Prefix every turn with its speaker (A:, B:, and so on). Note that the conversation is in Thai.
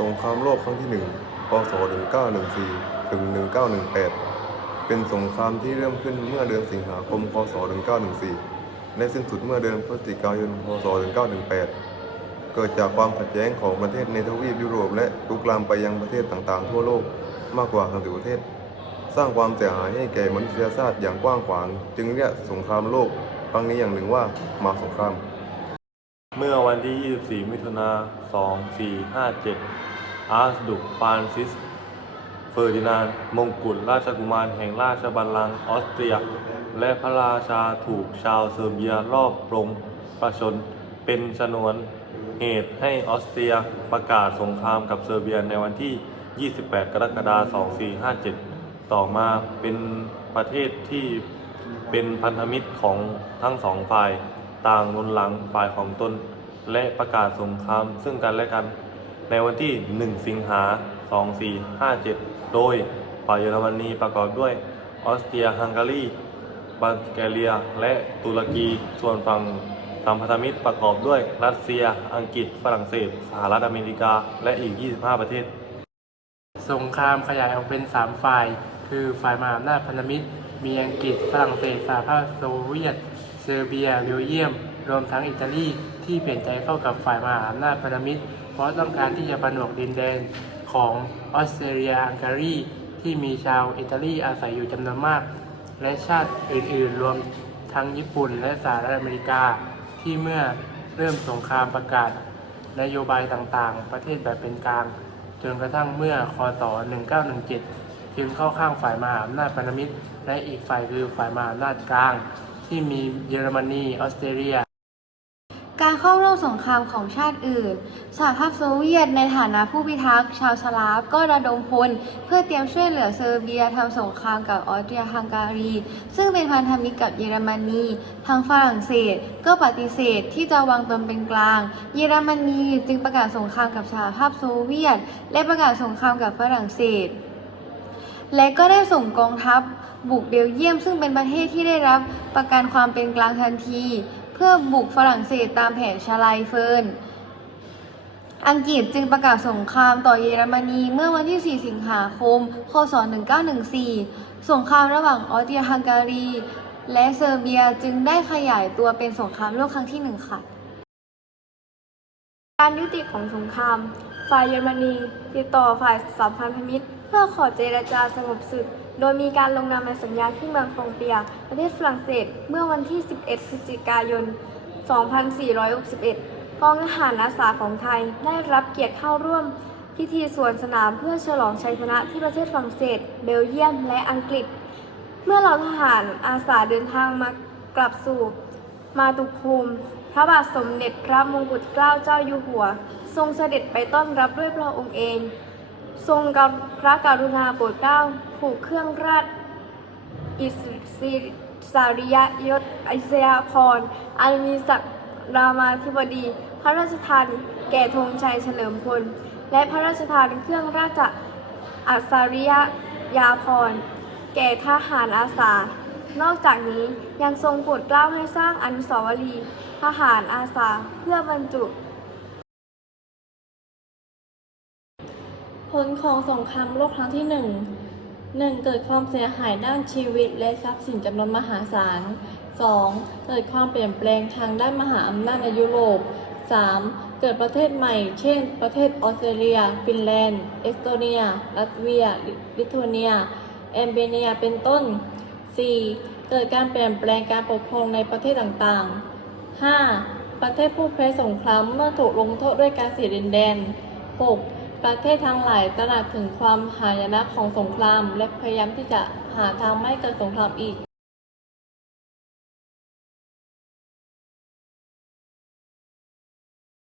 A: สงครามโลกครั้งที่1พศ1914ถึง1918 เป็นสงครามที่เริ่มขึ้นเมื่อเดือนสิงหาคม พศ1914 และสิ้นสุดเมื่อเดือนพฤศจิกายน พศ1918 เกิดจากความขัดแย้งของประเทศในทวีปยุโรป และลุกลามไปยังประเทศต่างๆ ทั่วโลกมากกว่า30ประเทศ สร้างความเสียหายให้แก่มนุษยชาติอย่างกว้างขวาง จึงเรียกสงครามโลกครั้งนี้อย่างหนึ่งว่ามาสงคราม
B: เมื่อวันที่ 24 มิถุนา 2457 อาร์ชดุกฟานซิส เฟอร์ดินานมงกุฎราชกุมารแห่งราชบัลลังก์ออสเตรีย และพระราชาถูกชาวเซอร์เบียรอบปรงประชนเป็นชนวนเหตุให้ออสเตรียประกาศสงครามกับเซอร์เบียในวันที่ 28 กรกฎาคม 2457 ต่อมาเป็นประเทศที่เป็นพันธมิตรของทั้งสองฝ่าย ต่างนุนหลังฝ่ายของตน และประกาศสงครามซึ่งกันและกัน ในวันที่ 1 สิงหา 2457 โดยฝ่ายเยอรมนีประกอบด้วยออสเตรียฮังการีบัลแกเรีย และตุรกี ส่วนฝั่งสามพันธมิตรประกอบด้วยรัสเซีย อังกฤษ ฝรั่งเศส สหรัฐอเมริกา และอีก 25 ประเทศ
C: สงครามขยายออกเป็น 3 ฝ่าย คือฝ่ายมหาอำนาจพันธมิตร มีอังกฤษ ฝรั่งเศส สหภาพโซเวียต อร์เบียเบลเยียม รวมทั้งอิตาลีที่เปลี่ยนใจเข้ากับฝ่ายมหาอำนาจพันธมิตร เพราะต้องการที่จะผนวกดินแดนของออสเตรเลียอังการีที่มีชาวอิตาลีอาศัยอยู่จำนวนมาก และชาติอื่นๆ รวมทั้งญี่ปุ่นและสหรัฐอเมริกาที่เมื่อเริ่มสงครามประกาศ นโยบายต่างๆ ประเทศแบบเป็นกลาง จนกระทั่งเมื่อคศ1917 จึงเข้าข้างฝ่ายมหาอำนาจพันธมิตร และอีกฝ่ายคือฝ่ายมหาอำนาจกลาง ที่มีเยอรมนีออสเตรเลีย
D: การเข้าร่วมสงครามของชาติอื่น สหภาพโซเวียตในฐานะผู้พิทักษ์ชาวสลาฟก็ระดมพล เพื่อเตรียมช่วยเหลือเซอร์เบียทำสงครามกับออสเตรียฮังการี ซึ่งเป็นพันธมิตรกับเยอรมนี ทางฝรั่งเศสก็ปฏิเสธที่จะวางตนเป็นกลาง เยอรมนีจึงประกาศสงครามกับสหภาพโซเวียต และประกาศสงครามกับฝรั่งเศส และก็ได้ส่งกองทัพบุกเบลเยียม ซึ่งเป็นประเทศที่ได้รับประกันความเป็นกลางทันที เพื่อบุกฝรั่งเศสตามแผนชาลายเฟิร์นอังกฤษจึงประกาศสงครามต่อเยอรมนีเมื่อวันที่ 4 สิงหาคม คศ 1914 สงครามระหว่างออสเตรียฮังการี และเซอร์เบียจึงได้ขยายตัวเป็นสงครามโลกครั้งที่หนึ่งค่ะ
E: การยุติของสงคราม ฝ่ายเยอรมนี ติดต่อฝ่ายสัมพันธมิตร เพื่อขอเจรจาสงบศึก โดยมีการลงนามในสัญญาที่เมืองคองเปีย ประเทศฝรั่งเศส เมื่อวันที่ 11 พฤศจิกายน 2461 กองทหารอาสาของไทยได้รับเกียรติเข้าร่วม พิธีสวนสนามเพื่อฉลองชัยชนะที่ประเทศฝรั่งเศส เบลเยียม และอังกฤษ เมื่อเราทหารอาสาเดินทางมากลับสู่มาตุภูมิพระบาทสมเด็จพระมงกุฎเกล้าเจ้าอยู่หัว ทรงเสด็จไปต้อนรับด้วยพระองค์เอง ทรงกับพระกรุณาโปรดเกล้าผูกเครื่องราชอิสริสาริยยศอิสยาพรณ์อันมีศักดิ์รามาธิบดี พระราชทานแก่ธงชัยเฉลิมพล และพระราชทานเครื่องราชอัสาริยยาพรณ์แก่ทหารอาสา นอกจากนี้ยังทรงโปรดเกล้าให้สร้างอนุสาวรีย์ทหารอาสาเพื่อบรรจุ
F: ผลของสงครามโลกครั้งที่หนึ่งหนึ่งเกิดความเสียหายด้านชีวิตและทรัพย์สินจำนวนมหาศาล 2. เกิดความเปลี่ยนแปลงทางด้านมหาอำนาจในยุโรป 3. เกิดประเทศใหม่ เช่น ประเทศออสเตรเลีย ฟินแลนด์ เอสโตเนีย ลัตเวีย ลิทัวเนีย แอมเบเนีย เป็นต้น 4. เกิดการเปลี่ยนแปลงการปกครองในประเทศต่างๆ 5. ประเทศผู้แพ้สงครามเมื่อถูกลงโทษด้วยการเสียดินแดน 6. ประเทศทั้งหลายตระหนักถึงความหายนะของสงคราม และพยายามที่จะหาทางไม่ให้เกิดสงครามอีก